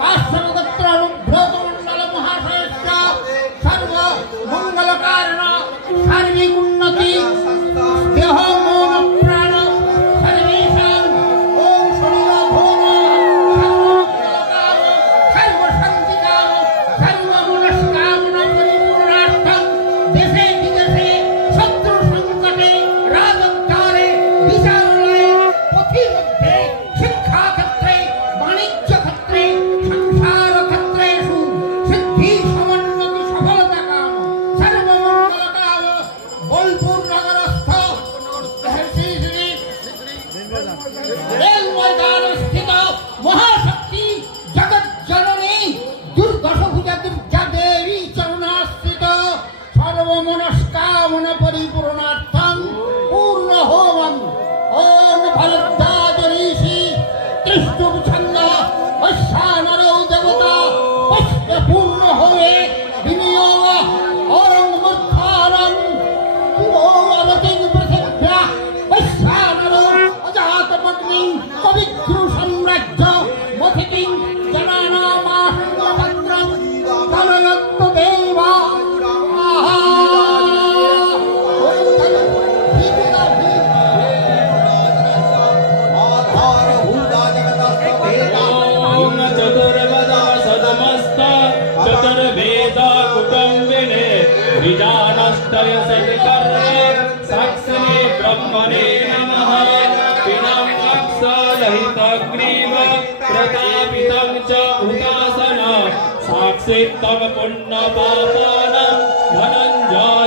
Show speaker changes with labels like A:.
A: पार्श्वगत्र अनुभ्रतमण्डल महाशयस्य सर्वमङ्गलकारण सार्विक उन्नति Ele vai dar
B: तत्र वेद कुतं वने विजानस्तयै सङ्करः साक्षमे ब्रह्मणे नमः पिणं कक्षा लहितकृव प्रकापितं च ऊपासनं साक्षेतव पुन्नपापाणं वदनं